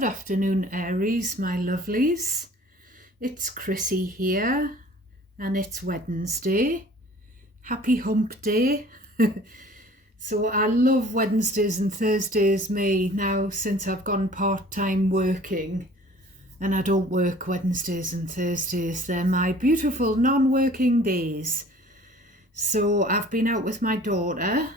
Good afternoon, Aries, my lovelies. It's Chrissy here, and it's Wednesday. Happy hump day. So I love Wednesdays and Thursdays, me, now since I've gone part-time working. And I don't work Wednesdays and Thursdays. They're my beautiful non-working days. So I've been out with my daughter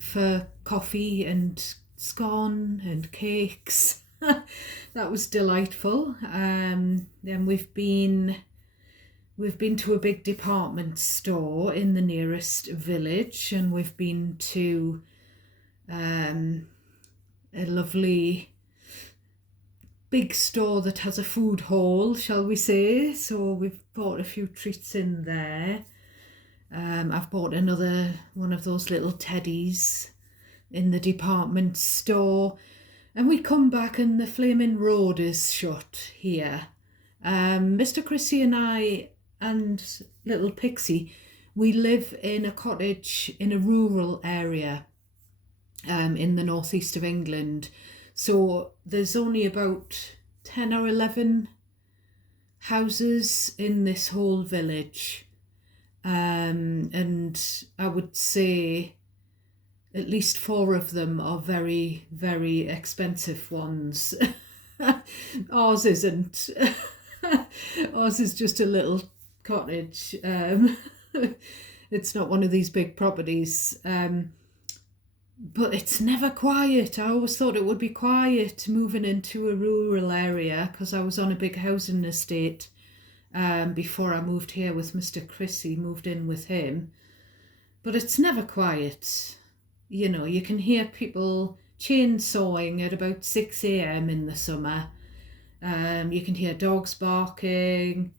for coffee and scone and cakes. That was delightful. Then we've been to a big department store in the nearest village, and we've been to a lovely big store that has a food hall, shall we say. So we've bought a few treats in there. I've bought another one of those little teddies in the department store, and we come back and the flaming road is shut here. Mr. Chrissy and I and little Pixie, we live in a cottage in a rural area in the northeast of England. So there's only about 10 or 11 houses in this whole village. And I would say at least 4 of them are very, very expensive ones. Ours isn't. Ours is just a little cottage. It's not one of these big properties. But it's never quiet. I always thought it would be quiet moving into a rural area because I was on a big housing estate before I moved here with Mr. Chrissy, moved in with him. But it's never quiet. You know, you can hear people chainsawing at about 6 a.m. in the summer. You can hear dogs barking.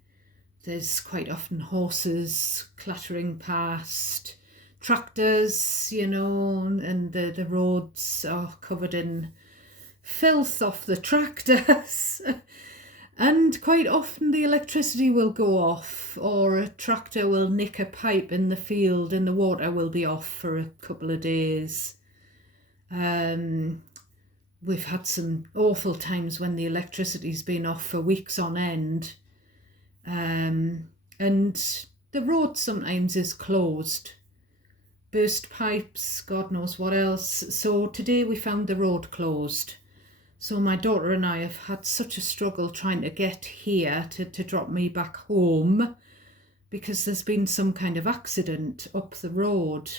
There's quite often horses clattering past. Tractors, you know, and the roads are covered in filth off the tractors. And quite often the electricity will go off, or a tractor will nick a pipe in the field and the water will be off for a couple of days. We've had some awful times when the electricity's been off for weeks on end. And the road sometimes is closed. Burst pipes, God knows what else. So today we found the road closed. So my daughter and I have had such a struggle trying to get here to drop me back home, because there's been some kind of accident up the road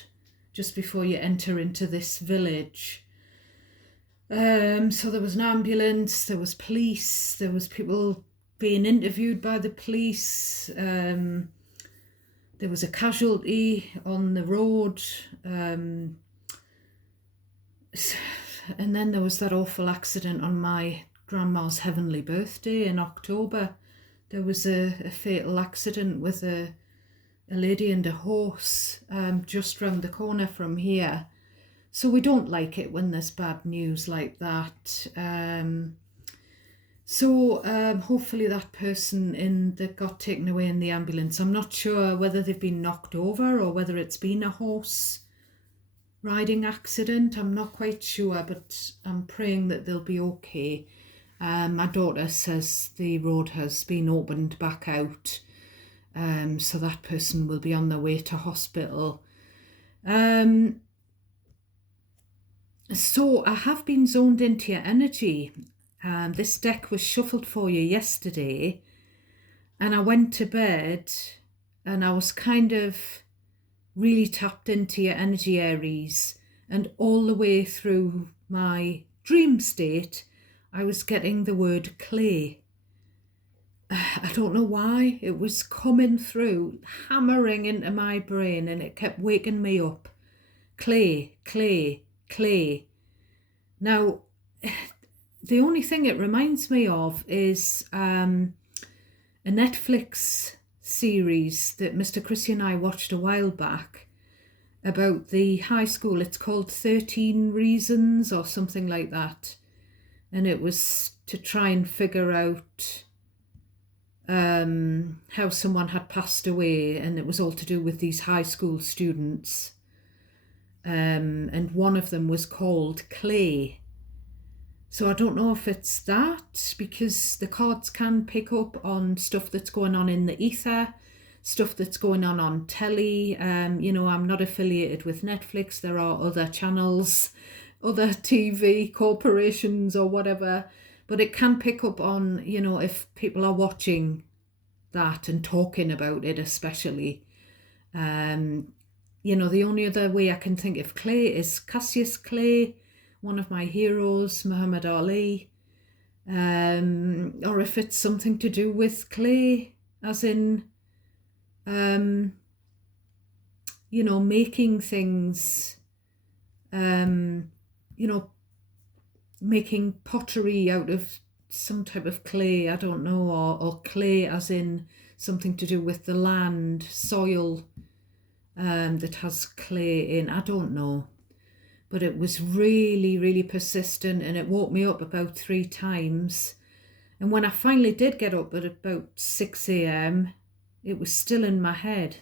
just before you enter into this village. So there was an ambulance, there was police, there was people being interviewed by the police. There was a casualty on the road. And then there was that awful accident on my grandma's heavenly birthday in October. There was a fatal accident with a lady and a horse just round the corner from here. So we don't like it when there's bad news like that. So hopefully that person that got taken away in the ambulance, I'm not sure whether they've been knocked over or whether it's been a horse riding accident. I'm not quite sure, but I'm praying that they'll be okay. My daughter says the road has been opened back out, so that person will be on their way to hospital. So I have been zoned into your energy. This deck was shuffled for you yesterday, and I went to bed and I was kind of really tapped into your energy, Aries, and all the way through my dream state I was getting the word clay. I don't know why. It was coming through, hammering into my brain, and it kept waking me up. Clay, clay, clay. Now, the only thing it reminds me of is a Netflix series that Mr. Chrissy and I watched a while back about the high school. It's called 13 Reasons or something like that. And it was to try and figure out how someone had passed away, and it was all to do with these high school students. And one of them was called Clay. So I don't know if it's that, because the cards can pick up on stuff that's going on in the ether, stuff that's going on telly. I'm not affiliated with Netflix. There are other channels, other TV corporations or whatever, but it can pick up on, if people are watching that and talking about it, especially. The only other way I can think of Clay is Cassius Clay, one of my heroes, Muhammad Ali. Or if it's something to do with clay, as in, making things, um, you know, making pottery out of some type of clay, I don't know, or clay as in something to do with the land, soil, that has clay in, I don't know. But it was really, really persistent, and it woke me up about 3 times. And when I finally did get up at about 6 a.m., it was still in my head.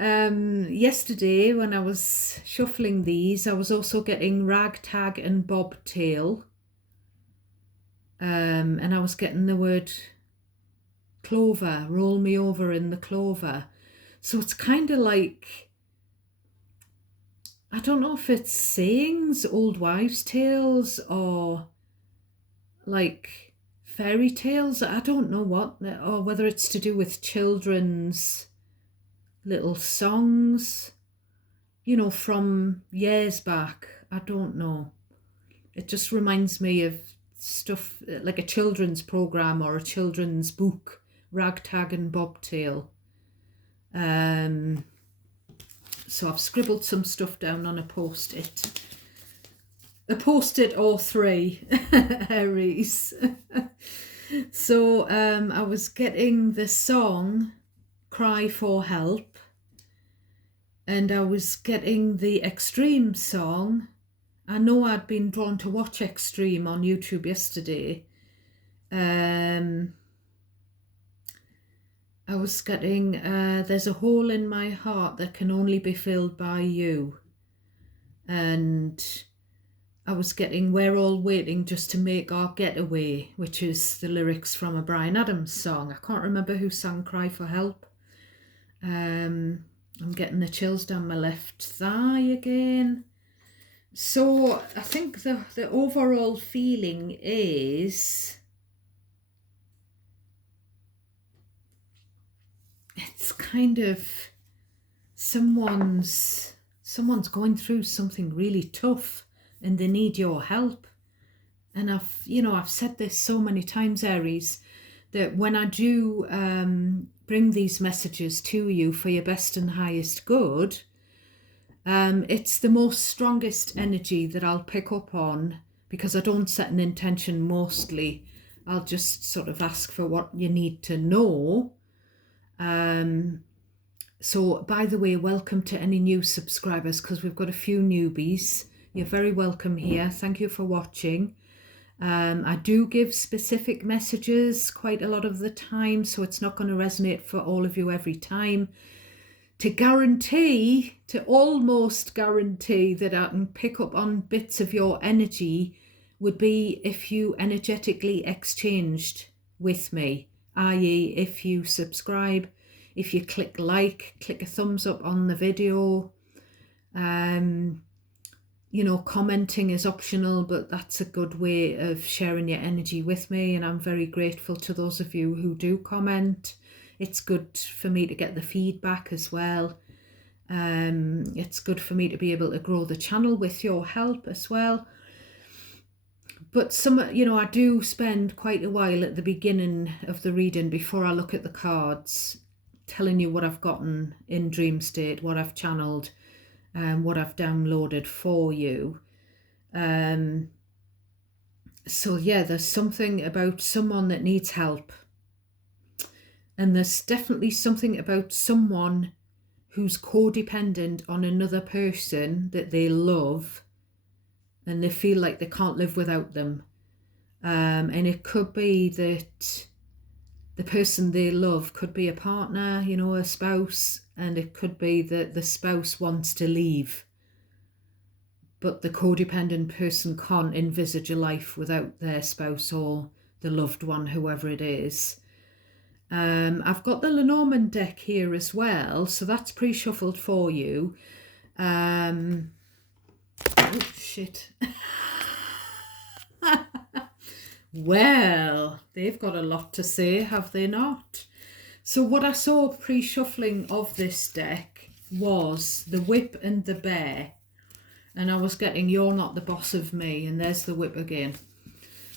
Yesterday, when I was shuffling these, I was also getting ragtag and bobtail. And I was getting the word clover, roll me over in the clover. So it's kind of like, I don't know if it's sayings, old wives' tales, or like fairy tales. I don't know what, or whether it's to do with children's little songs, from years back. I don't know. It just reminds me of stuff like a children's program or a children's book, Ragtag and Bobtail. So I've scribbled some stuff down on a post-it. A post-it or 3, Aries. So I was getting the song Cry for Help, and I was getting the Extreme song. I know I'd been drawn to watch Extreme on YouTube yesterday. I was getting There's a Hole in My Heart That Can Only Be Filled by You. And I was getting We're All Waiting Just to Make Our Getaway, which is the lyrics from a Bryan Adams song. I can't remember who sang Cry for Help. I'm getting the chills down my left thigh again. So I think the overall feeling is it's kind of someone's going through something really tough and they need your help. And I've said this so many times, Aries, that when I do bring these messages to you for your best and highest good, it's the most strongest energy that I'll pick up on, because I don't set an intention mostly. I'll just sort of ask for what you need to know. So, by the way, welcome to any new subscribers, because we've got a few newbies. You're very welcome here. Thank you for watching. I do give specific messages quite a lot of the time, so it's not going to resonate for all of you every time. To almost guarantee that I can pick up on bits of your energy would be if you energetically exchanged with me, i.e. if you subscribe, if you click a thumbs up on the video. Commenting is optional, but that's a good way of sharing your energy with me, and I'm very grateful to those of you who do comment. It's good for me to get the feedback as well. It's good for me to be able to grow the channel with your help as well. But I do spend quite a while at the beginning of the reading, before I look at the cards, telling you what I've gotten in dream state, what I've channeled, what I've downloaded for you. So yeah, there's something about someone that needs help. And there's definitely something about someone who's codependent on another person that they love, and they feel like they can't live without them. And it could be that the person they love could be a partner, a spouse, and it could be that the spouse wants to leave. but the codependent person can't envisage a life without their spouse or the loved one, whoever it is. I've got the Lenormand deck here as well, so that's pre-shuffled for you. Oh, shit. Well, they've got a lot to say, have they not? So what I saw pre-shuffling of this deck was the whip and the bear. And I was getting "you're not the boss of me," and there's the whip again.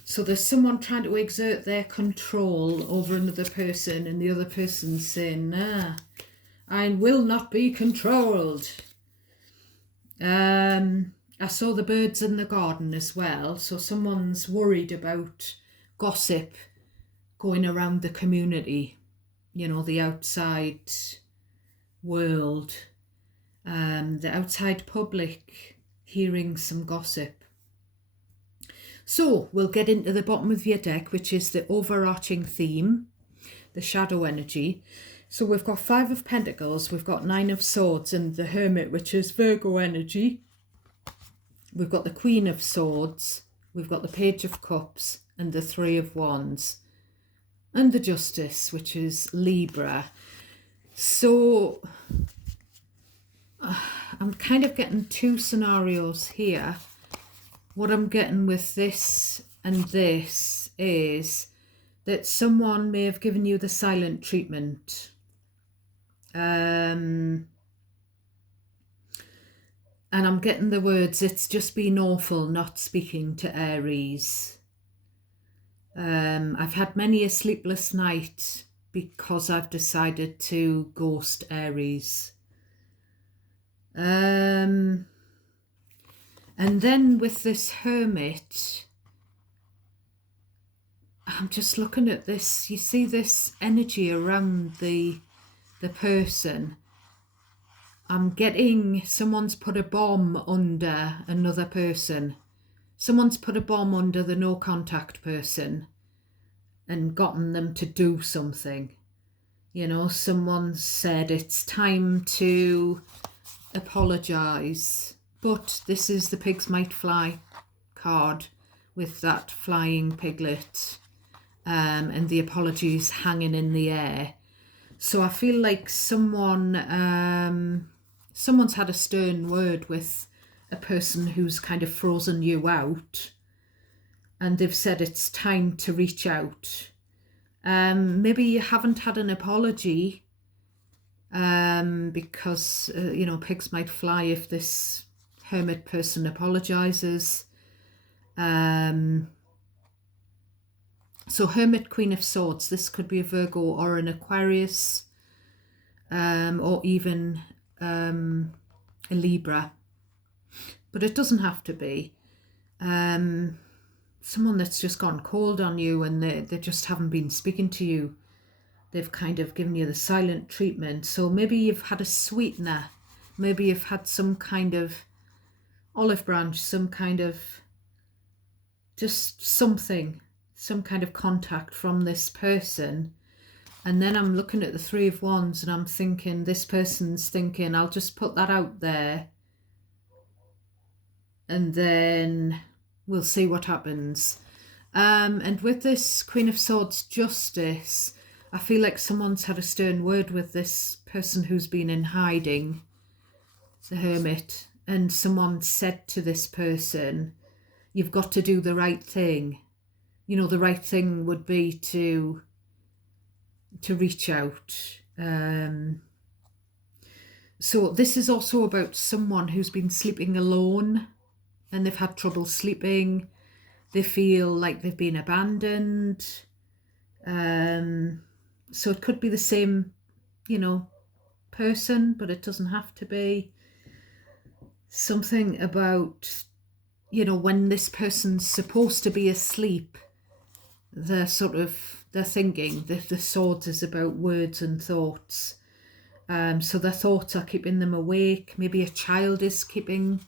So there's someone trying to exert their control over another person, and the other person's saying, "Nah, I will not be controlled." I saw the birds in the garden as well. So someone's worried about gossip going around the community, you know, the outside world, the outside public hearing some gossip. So we'll get into the bottom of your deck, which is the overarching theme, the shadow energy. So we've got 5 of Pentacles, we've got 9 of Swords, and the Hermit, which is Virgo energy. We've got the Queen of Swords, we've got the Page of Cups, and the 3 of Wands, and the Justice, which is Libra. So I'm kind of getting 2 scenarios here. What I'm getting with this and this is that someone may have given you the silent treatment. And I'm getting the words, "it's just been awful not speaking to Aries." I've had many a sleepless night because I've decided to ghost Aries. And then with this Hermit, I'm just looking at this. You see this energy around the person. I'm getting someone's put a bomb under another person. Someone's put a bomb under the no contact person and gotten them to do something. You know, someone said it's time to apologise, but this is the pigs might fly card with that flying piglet, and the apologies hanging in the air. So I feel like someone's had a stern word with a person who's kind of frozen you out, and they've said it's time to reach out. Maybe you haven't had an apology, because you know, pigs might fly if this Hermit person apologizes. So Hermit, Queen of Swords, this could be a Virgo or an Aquarius, or even a Libra, but it doesn't have to be. Someone that's just gone cold on you, and they just haven't been speaking to you. They've kind of given you the silent treatment. So maybe you've had a sweetener. Maybe you've had some kind of olive branch, some kind of just something, some kind of contact from this person. And then I'm looking at the 3 of Wands and I'm thinking, this person's thinking, I'll just put that out there and then we'll see what happens. And with this Queen of Swords, Justice, I feel like someone's had a stern word with this person who's been in hiding, the Hermit, and someone said to this person, you've got to do the right thing. You know, the right thing would be to reach out. So this is also about someone who's been sleeping alone and they've had trouble sleeping. They feel like they've been abandoned. So it could be the same, you know, person, but it doesn't have to be. Something about, you know, when this person's supposed to be asleep, they're thinking. The swords is about words and thoughts. So their thoughts are keeping them awake. Maybe a child is keeping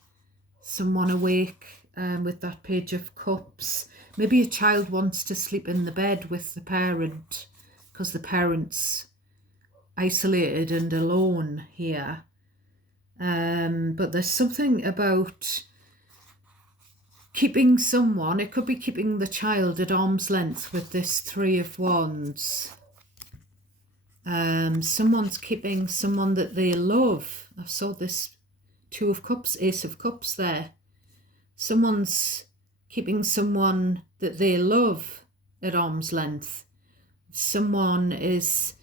someone awake, with that Page of Cups. Maybe a child wants to sleep in the bed with the parent because the parent's isolated and alone here. But there's something about keeping someone, it could be keeping the child at arm's length with this Three of Wands. Someone's keeping someone that they love. I saw this Two of Cups, Ace of Cups there. Someone's keeping someone that they love at arm's length. Someone is,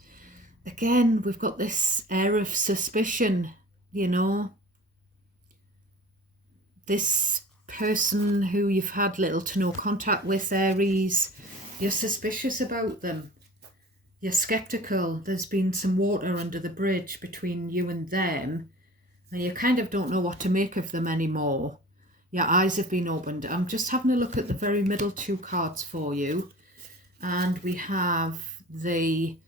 again, we've got this air of suspicion, you know. This person who you've had little to no contact with, Aries, you're suspicious about them. You're skeptical. There's been some water under the bridge between you and them, and you kind of don't know what to make of them anymore. Your eyes have been opened. I'm just having a look at the very middle two cards for you, and we have the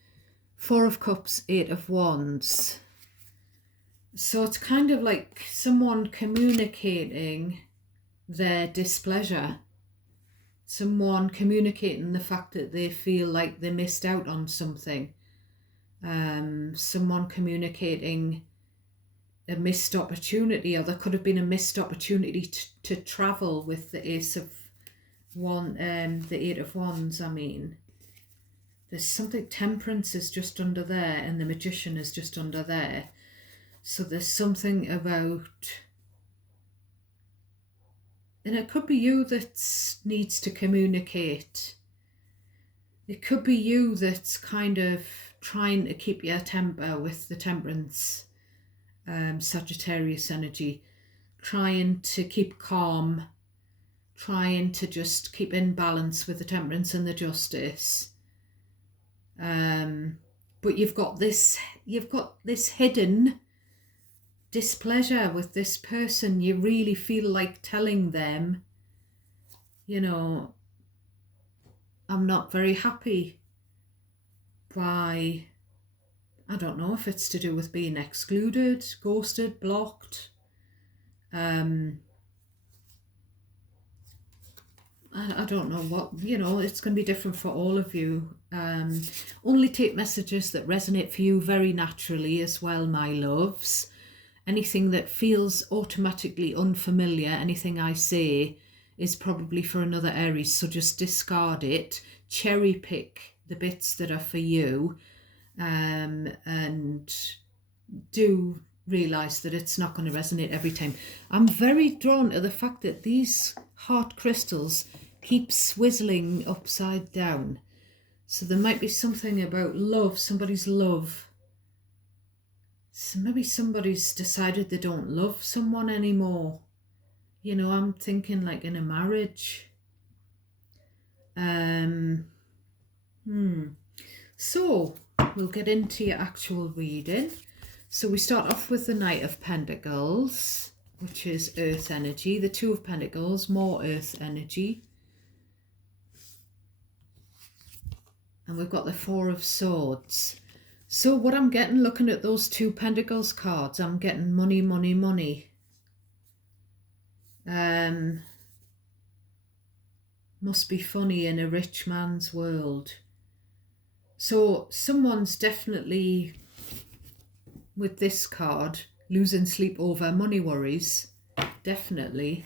Four of Cups, Eight of Wands. So it's kind of like someone communicating their displeasure. Someone communicating the fact that they feel like they missed out on something. Someone communicating a missed opportunity, or there could have been a missed opportunity to travel with the Ace of the Eight of Wands, I mean. There's something, Temperance is just under there, and the Magician is just under there. So there's something about, and it could be you that needs to communicate. It could be you that's kind of trying to keep your temper with the Temperance, Sagittarius energy, trying to keep calm, trying to just keep in balance with the Temperance and the Justice. But you've got this hidden displeasure with this person. You really feel like telling them, you know, I'm not very happy by, I don't know if it's to do with being excluded, ghosted, blocked. I don't know what, you know, it's going to be different for all of you. Only take messages that resonate for you very naturally as well, my loves. Anything that feels automatically unfamiliar, anything I say, is probably for another Aries, so just discard it. Cherry pick the bits that are for you, and do realise that it's not going to resonate every time. I'm very drawn to the fact that these heart crystals keep swizzling upside down. So there might be something about love, somebody's love. So maybe somebody's decided they don't love someone anymore. You know, I'm thinking like in a marriage. So we'll get into your actual reading. So we start off with the Knight of Pentacles, which is earth energy. The Two of Pentacles, more earth energy. And we've got the Four of Swords. So what I'm getting, looking at those Two Pentacles cards, I'm getting money, money, money. Must be funny in a rich man's world. So someone's definitely, with this card, losing sleep over money worries. Definitely.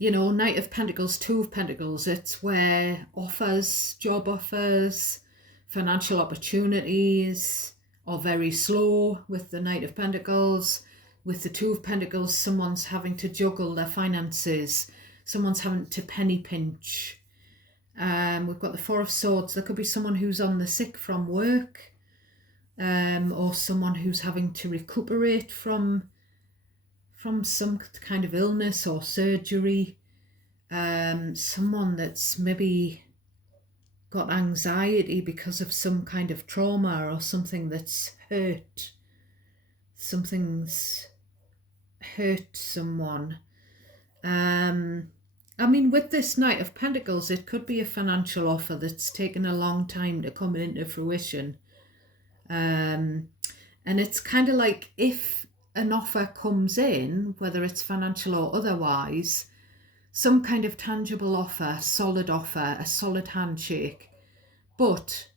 You know, Knight of Pentacles, Two of Pentacles, it's where offers, job offers, financial opportunities are very slow with the Knight of Pentacles. With the Two of Pentacles, someone's having to juggle their finances. Someone's having to penny pinch. We've got the Four of Swords. There could be someone who's on the sick from work, or someone who's having to recuperate from some kind of illness or surgery. Someone that's maybe got anxiety because of some kind of trauma or something that's hurt. Something's hurt someone. I mean, with this Knight of Pentacles, it could be a financial offer that's taken a long time to come into fruition. And it's kind of like, if an offer comes in, whether it's financial or otherwise, some kind of tangible offer, a solid handshake. But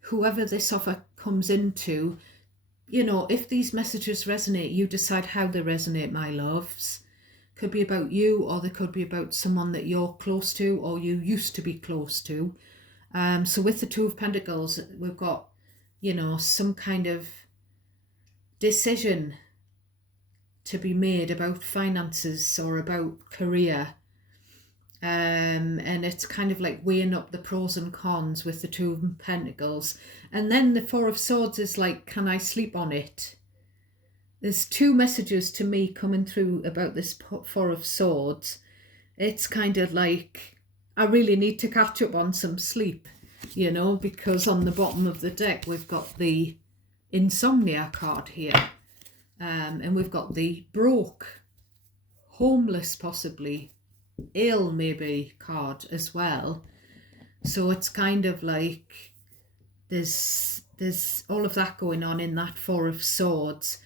whoever this offer comes into, if these messages resonate, you decide how they resonate, my loves. Could be about you, or they could be about someone that you're close to or you used to be close to. So with the Two of Pentacles, we've got, some kind of decision to be made about finances or about career. And it's kind of like weighing up the pros and cons with the Two of Pentacles. And then the Four of Swords is like, can I sleep on it? There's two messages to me coming through about this Four of Swords. It's kind of like, I really need to catch up on some sleep, because on the bottom of the deck, we've got the Insomnia card here. And we've got the broke, homeless possibly, ill maybe card as well. So it's kind of like there's all of that going on in that Four of Swords.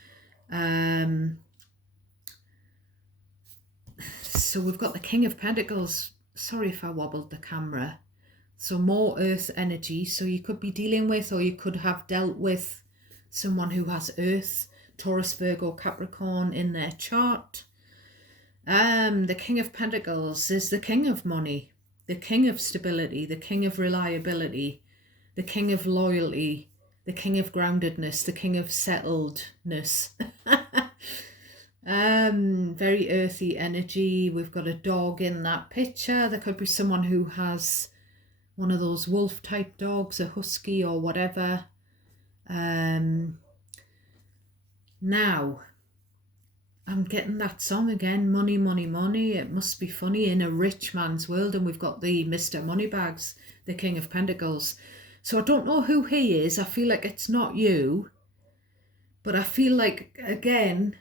So we've got the King of Pentacles. Sorry if I wobbled the camera. So more earth energy. So you could be dealing with, or you could have dealt with someone who has earth, Taurus, Virgo, Capricorn in their chart. The King of Pentacles is the king of money, the king of stability, the king of reliability, the king of loyalty, the king of groundedness, the king of settledness. Very earthy energy. We've got a dog in that picture. There could be someone who has one of those wolf type dogs, a husky or whatever. Now, I'm getting that song again, money, money, money. It must be funny in a rich man's world. And we've got the Mr. Moneybags, the King of Pentacles. So I don't know who he is. I feel like it's not you. But I feel like, again,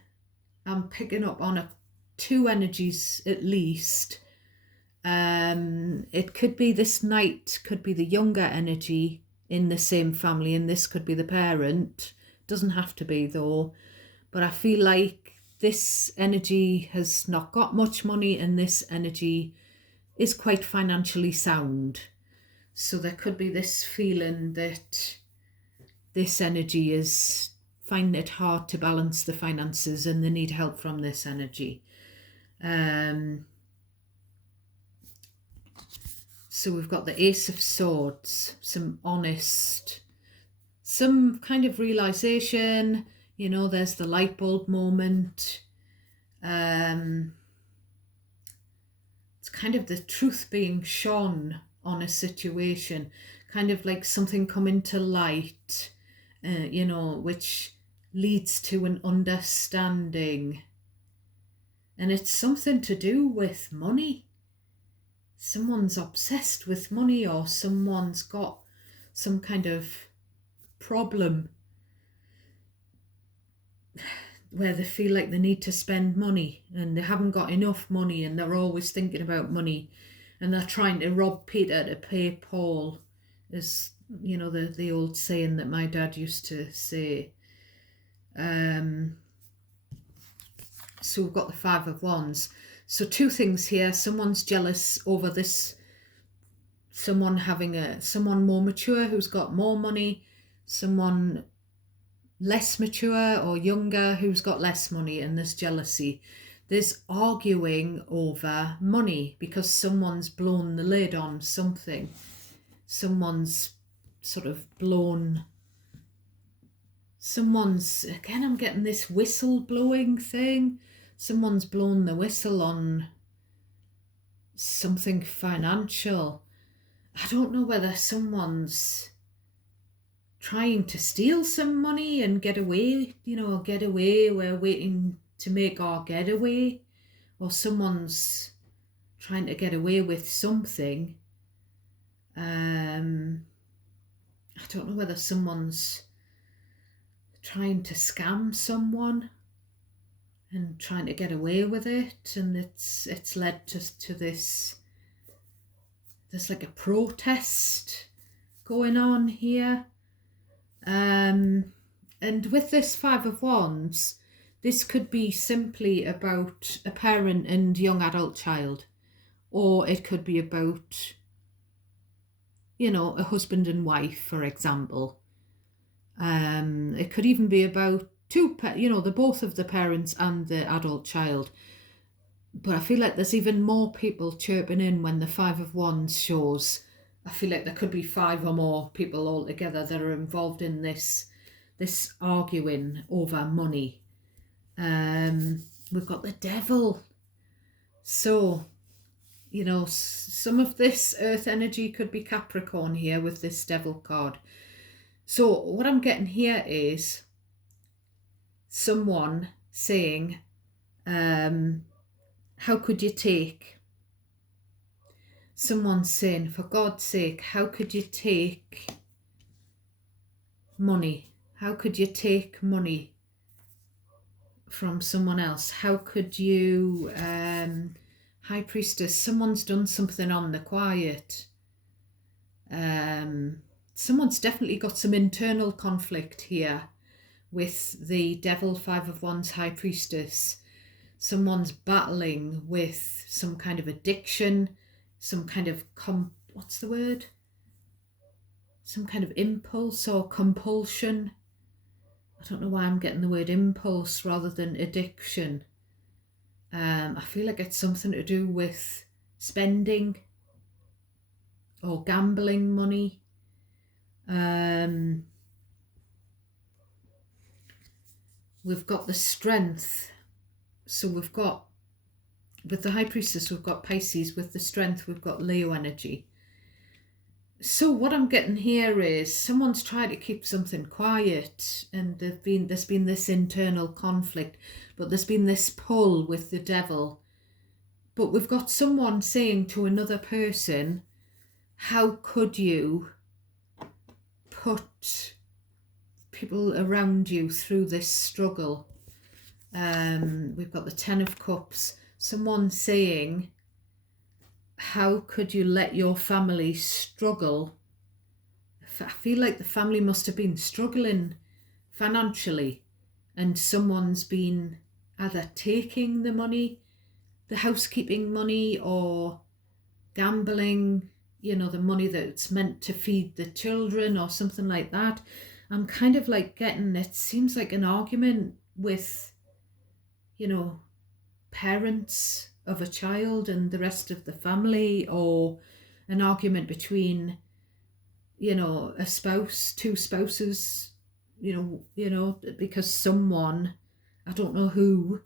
I'm picking up on two energies at least. It could be this knight, could be the younger energy in the same family, and this could be the parent. Doesn't have to be though. But I feel like this energy has not got much money, and this energy is quite financially sound. So there could be this feeling that this energy is finding it hard to balance the finances and they need help from this energy. So we've got the Ace of Swords, some kind of realization, there's the light bulb moment. It's kind of the truth being shone on a situation, kind of like something coming to light, which leads to an understanding. And it's something to do with money. Someone's obsessed with money, or someone's got some kind of problem where they feel like they need to spend money and they haven't got enough money, and they're always thinking about money, and they're trying to rob Peter to pay Paul, is the old saying that my dad used to say. So we've got the Five of Wands. So two things here. Someone's jealous over this, someone having someone more mature who's got more money, someone less mature or younger who's got less money, and there's jealousy. There's arguing over money because someone's blown the lid on something. Someone's sort of again, I'm getting this whistle blowing thing. Someone's blown the whistle on something financial. I don't know whether someone's trying to steal some money and get away, we're waiting to make our getaway, or someone's trying to get away with something. I don't know whether someone's trying to scam someone and trying to get away with it, and it's led to this, there's like a protest going on here. And with this Five of Wands, this could be simply about a parent and young adult child, or it could be about, a husband and wife, for example. It could even be about the both of the parents and the adult child. But I feel like there's even more people chirping in when the Five of Wands shows. I feel like there could be five or more people altogether that are involved in this arguing over money. We've got the devil. So, some of this earth energy could be Capricorn here with this devil card. So what I'm getting here is someone saying, how could you take, someone saying, for God's sake, how could you take money? How could you take money from someone else? How could you, High Priestess, someone's done something on the quiet. Someone's definitely got some internal conflict here with the devil, Five of Wands, High Priestess. Someone's battling with some kind of addiction, some kind of what's the word? Some kind of impulse or compulsion. I don't know why I'm getting the word impulse rather than addiction. I feel like it's something to do with spending or gambling money. We've got the strength. So we've got, with the High Priestess, we've got Pisces. With the strength, we've got Leo energy. So what I'm getting here is someone's trying to keep something quiet, and there's been this internal conflict, but there's been this pull with the devil. But we've got someone saying to another person, how could you put people around you through this struggle? We've got the Ten of Cups. Someone saying, how could you let your family struggle? I feel like the family must have been struggling financially, and someone's been either taking the money, the housekeeping money, or gambling, the money that's meant to feed the children or something like that. I'm kind of like getting, it seems like an argument with, parents of a child and the rest of the family, or an argument between, a spouse, two spouses, because someone, I don't know who,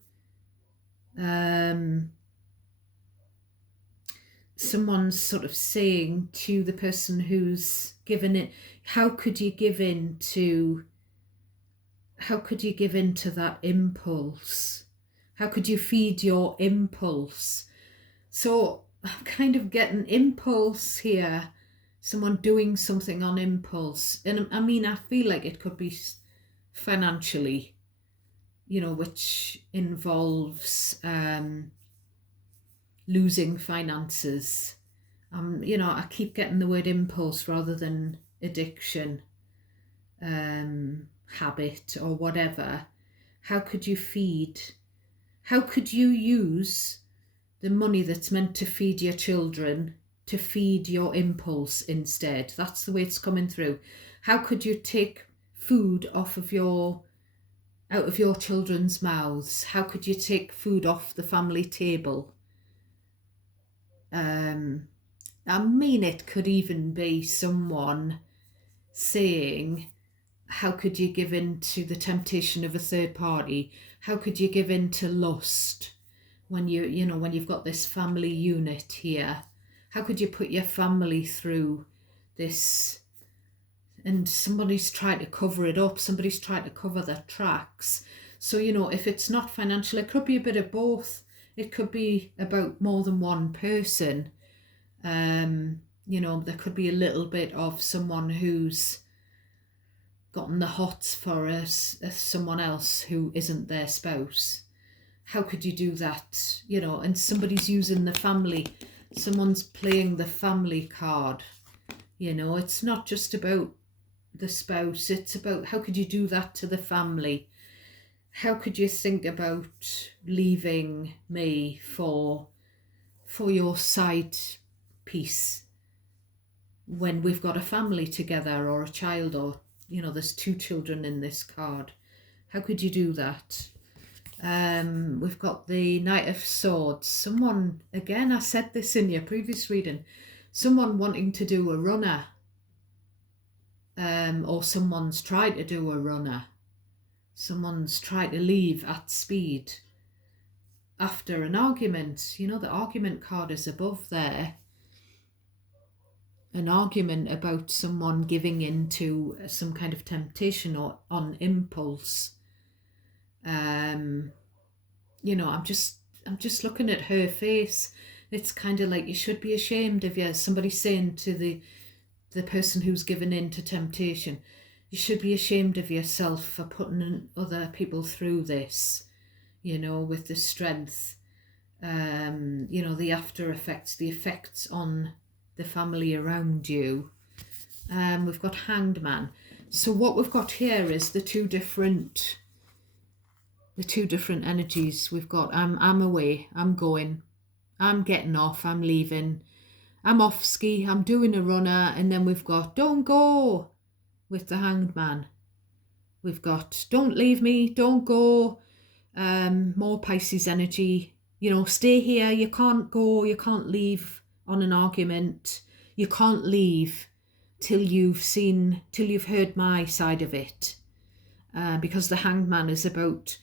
someone's sort of saying to the person who's given it, how could you give in to that impulse? How could you feed your impulse? So I'm kind of getting impulse here, someone doing something on impulse. And I mean, I feel like it could be financially, which involves losing finances. I keep getting the word impulse rather than addiction, habit or whatever. How could you use the money that's meant to feed your children to feed your impulse instead? That's the way it's coming through. How could you take food out of your children's mouths? How could you take food off the family table? I mean, it could even be someone saying, how could you give in to the temptation of a third party? How could you give in to lust when when you've got this family unit here? How could you put your family through this? And somebody's trying to cover it up. Somebody's trying to cover their tracks. So, if it's not financial, it could be a bit of both. It could be about more than one person. There could be a little bit of someone who's gotten the hots for someone else who isn't their spouse. How could you do that? And somebody's using the family. Someone's playing the family card. It's not just about the spouse. It's about, how could you do that to the family? How could you think about leaving me for your side piece when we've got a family together, or a child, or there's two children in this card. How could you do that? We've got the Knight of Swords. Someone, again, I said this in your previous reading, someone wanting to do a runner, or someone's tried to do a runner. Someone's tried to leave at speed after an argument. The argument card is above there. An argument about someone giving in to some kind of temptation or on impulse. I'm just looking at her face. It's kind of like, you should be ashamed of you. Somebody saying to the person who's given in to temptation, you should be ashamed of yourself for putting other people through this, with the strength, the after effects, the effects on the family around you. We've got Hanged Man. So what we've got here is the two different energies. We've got I'm away, I'm going, I'm getting off, I'm leaving, I'm off ski, I'm doing a runner. And then we've got don't go with the Hanged Man. We've got don't leave me, don't go. More Pisces energy. Stay here, you can't go, you can't leave on an argument, you can't leave till you've heard my side of it, because the Hanged Man is about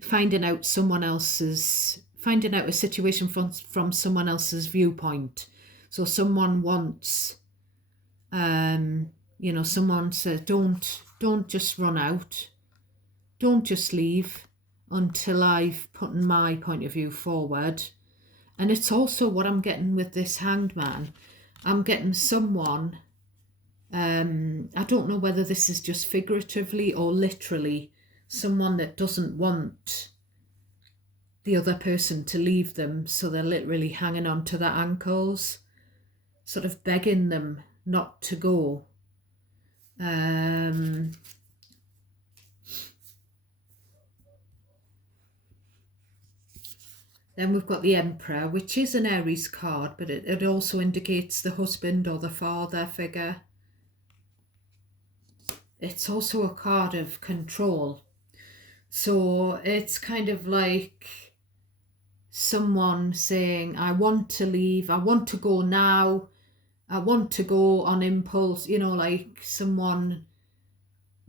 finding out a situation from someone else's viewpoint. So someone wants, someone says, don't just run out, don't just leave until I've put my point of view forward. And it's also what I'm getting with this Hanged Man. I'm getting someone, I don't know whether this is just figuratively or literally, someone that doesn't want the other person to leave them, so they're literally hanging on to their ankles, sort of begging them not to go. Then we've got the Emperor, which is an Aries card, but it also indicates the husband or the father figure. It's also a card of control. So it's kind of like someone saying, I want to leave, I want to go now, I want to go on impulse, like someone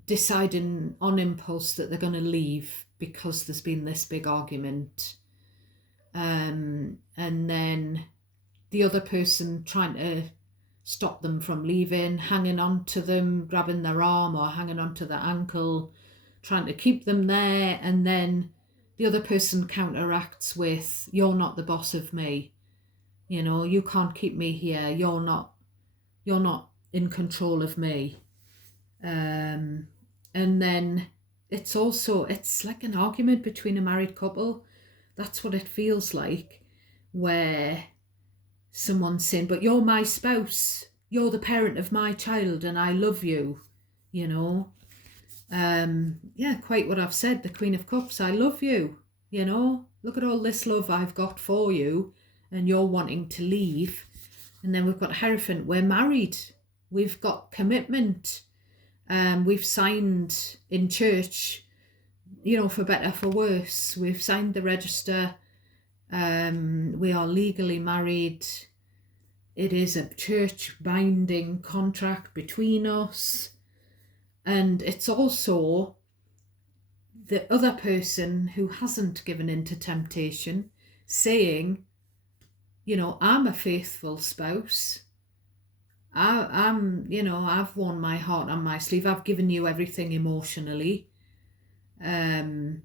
deciding on impulse that they're going to leave because there's been this big argument. And then the other person trying to stop them from leaving, hanging on to them, grabbing their arm or hanging on to their ankle, trying to keep them there. And then the other person counteracts with, you're not the boss of me. You can't keep me here. You're not in control of me. And then it's like an argument between a married couple. That's what it feels like, where someone's saying, but you're my spouse, you're the parent of my child, and I love you, quite what I've said, the Queen of Cups, I love you, look at all this love I've got for you, and you're wanting to leave. And then we've got Hierophant, we're married, we've got commitment, we've signed in church, for better, for worse. We've signed the register. We are legally married. It is a church binding contract between us. And it's also the other person who hasn't given in to temptation saying, I'm a faithful spouse. I've worn my heart on my sleeve. I've given you everything emotionally. Why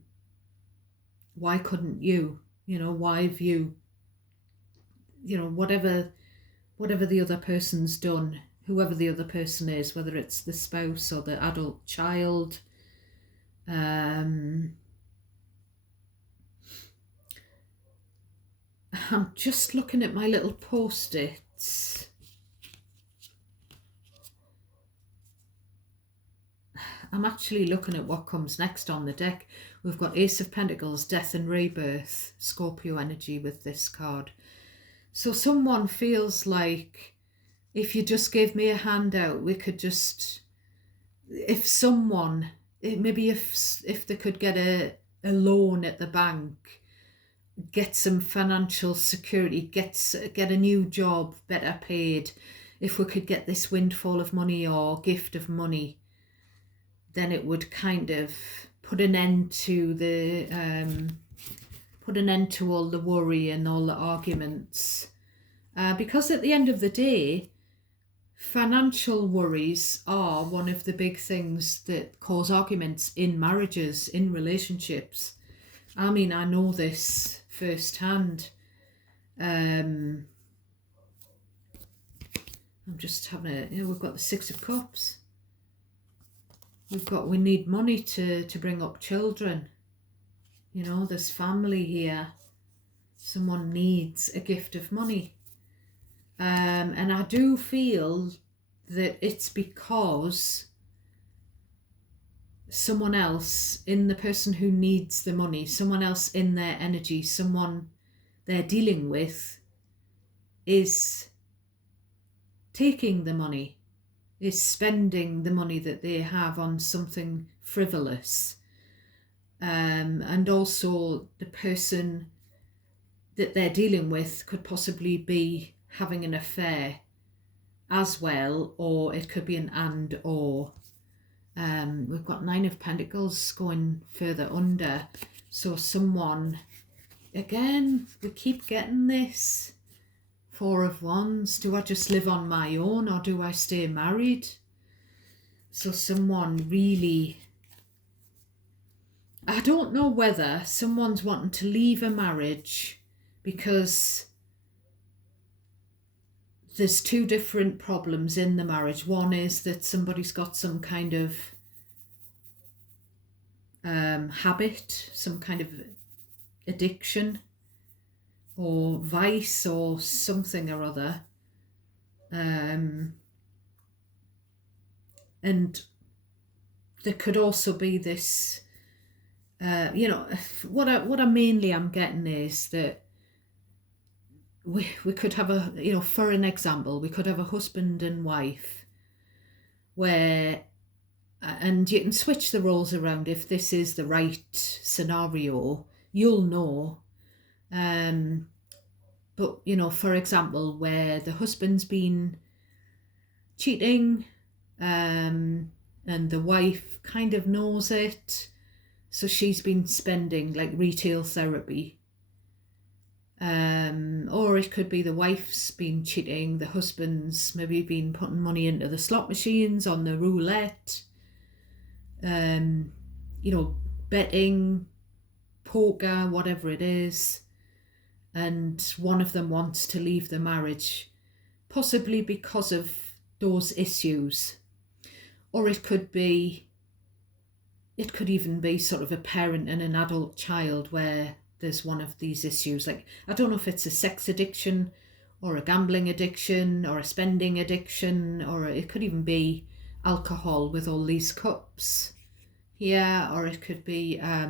couldn't you? Why have you, whatever the other person's done, whoever the other person is, whether it's the spouse or the adult child, I'm just looking at my little post-its. I'm actually looking at what comes next on the deck. We've got Ace of Pentacles, Death and Rebirth, Scorpio energy with this card. So someone feels like, if you just gave me a handout, we could just if someone, maybe if they could get a loan at the bank, get some financial security, get a new job, better paid, if we could get this windfall of money or gift of money, then it would kind of put an end to all the worry and all the arguments. Because at the end of the day, financial worries are one of the big things that cause arguments in marriages, in relationships. I mean, I know this firsthand. I'm just having we've got the Six of Cups. We need money to bring up children. There's family here. Someone needs a gift of money. And I do feel that it's because someone else in the person who needs the money, someone else in their energy, someone they're dealing with is taking the money, is spending the money that they have on something frivolous. And also the person that they're dealing with could possibly be having an affair as well, or it could be an and or. We've got Nine of Pentacles going further under. So someone, again, we keep getting this. Four of Wands. Do I just live on my own or do I stay married? So someone really, I don't know whether someone's wanting to leave a marriage because there's two different problems in the marriage. One is that somebody's got some kind of habit, some kind of addiction or vice or something or other. And there could also be this, what I mainly am getting is that we could have for an example, we could have a husband and wife where, and you can switch the roles around if this is the right scenario, you'll know. But, for example, where the husband's been cheating, and the wife kind of knows it, so she's been spending like retail therapy. Or it could be the wife's been cheating, the husband's maybe been putting money into the slot machines, on the roulette, betting, poker, whatever it is, and one of them wants to leave the marriage, possibly because of those issues. Or it could even be sort of a parent and an adult child where there's one of these issues. Like, I don't know if it's a sex addiction or a gambling addiction or a spending addiction, or it could even be alcohol with all these cups here, or it could be a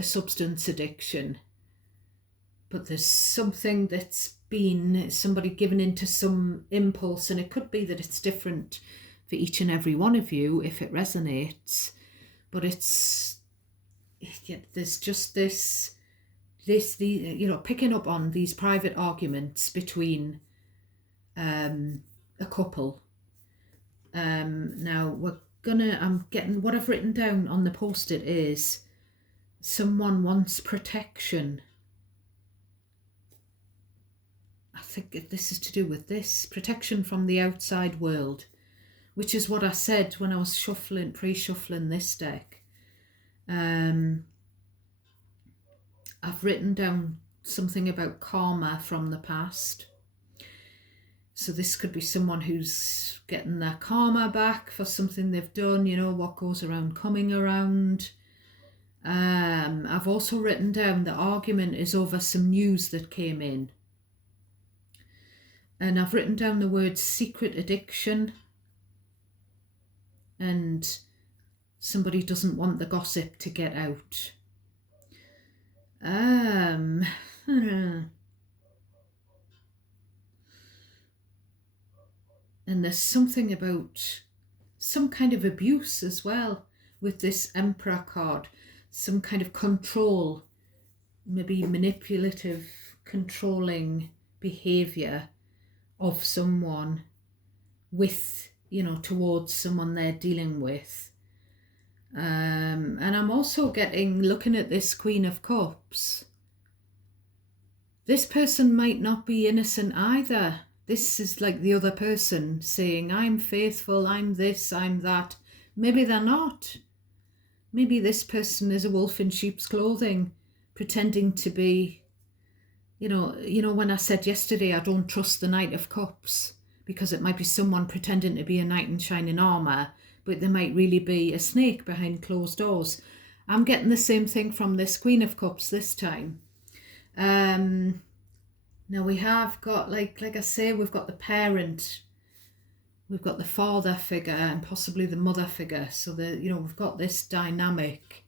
substance addiction. But there's something that's been somebody given into some impulse, and it could be that it's different for each and every one of you if it resonates. But there's just this picking up on these private arguments between a couple. Now I'm getting, what I've written down on the post-it is someone wants protection. I think this is to do with this protection from the outside world, which is what I said when I was pre-shuffling this deck. I've written down something about karma from the past. So this could be someone who's getting their karma back for something they've done, what goes around coming around. I've also written down the argument is over some news that came in. And I've written down the word secret addiction. And somebody doesn't want the gossip to get out. And And there's something about some kind of abuse as well with this Emperor card. Some kind of control, maybe manipulative, controlling behaviour of someone with, towards someone they're dealing with. And I'm also looking at this Queen of Cups. This person might not be innocent either. This is like the other person saying, I'm faithful, I'm this, I'm that. Maybe they're not. Maybe this person is a wolf in sheep's clothing, pretending to be, when I said yesterday I don't trust the Knight of Cups, because it might be someone pretending to be a knight in shining armour, but there might really be a snake behind closed doors. I'm getting the same thing from this Queen of Cups this time. Now we have got, like I say, we've got the parent, we've got the father figure and possibly the mother figure. So we've got this dynamic,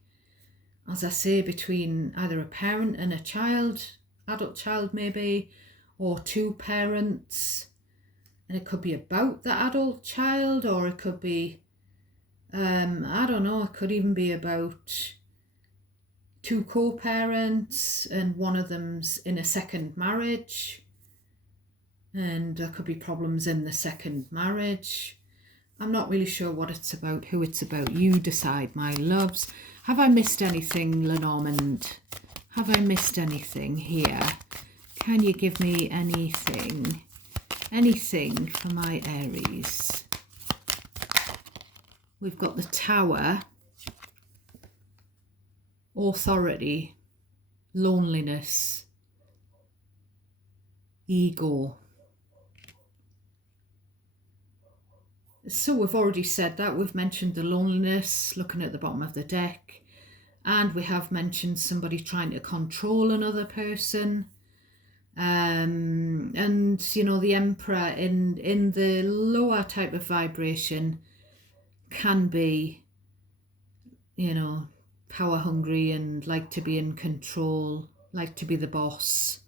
as I say, between either a parent and a child, adult child maybe, or two parents. And it could be about the adult child, or it could be, I don't know, it could even be about two co-parents and one of them's in a second marriage, and there could be problems in the second marriage. I'm not really sure what it's about, who it's about. You decide, my loves. Have I missed anything, Lenormand? Have I missed anything here? Can you give me anything? Anything for my Aries? We've got the Tower, authority, loneliness, ego. So we've already said that. We've mentioned the loneliness, looking at the bottom of the deck, and we have mentioned somebody trying to control another person. And the Emperor in the lower type of vibration can be, power hungry and like to be in control, like to be the boss.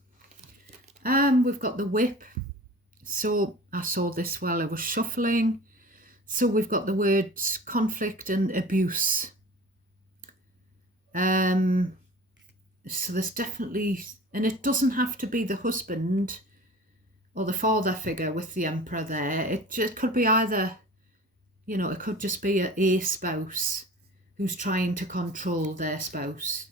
We've got the Whip. So I saw this while I was shuffling. So we've got the words conflict and abuse. So there's definitely, and it doesn't have to be the husband or the father figure with the Emperor there. It just could be either, it could just be a spouse who's trying to control their spouse,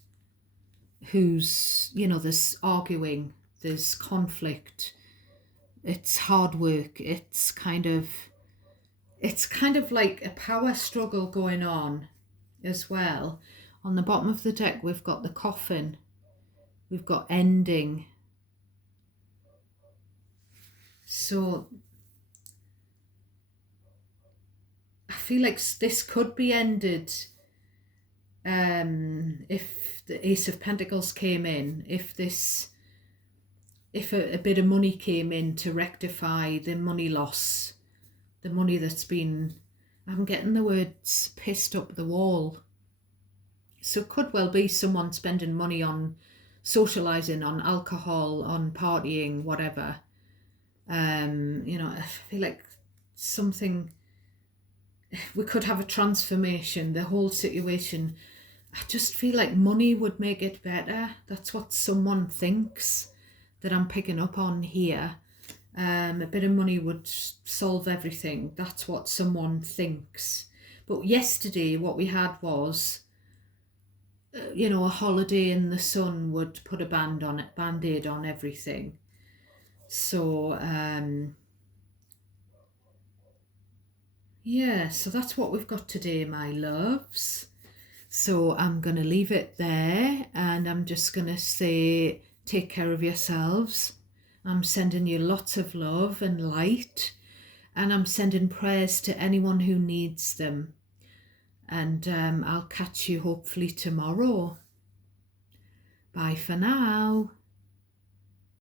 who's, there's arguing, there's conflict, it's hard work, it's kind of like a power struggle going on as well. On the bottom of the deck, we've got the Coffin, we've got ending. So I feel like this could be ended if the Ace of Pentacles came in, if a bit of money came in to rectify the money loss, the money that's been, I'm getting the words pissed up the wall. So it could well be someone spending money on socialising, on alcohol, on partying, whatever. I feel like something, we could have a transformation, the whole situation. I just feel like money would make it better. That's what someone thinks that I'm picking up on here. A bit of money would solve everything. That's what someone thinks. But yesterday what we had was, a holiday in the sun would put a band-aid on everything. So, so that's what we've got today, my loves. So I'm going to leave it there, and I'm just going to say, take care of yourselves. I'm sending you lots of love and light, and I'm sending prayers to anyone who needs them. And I'll catch you hopefully tomorrow. Bye for now.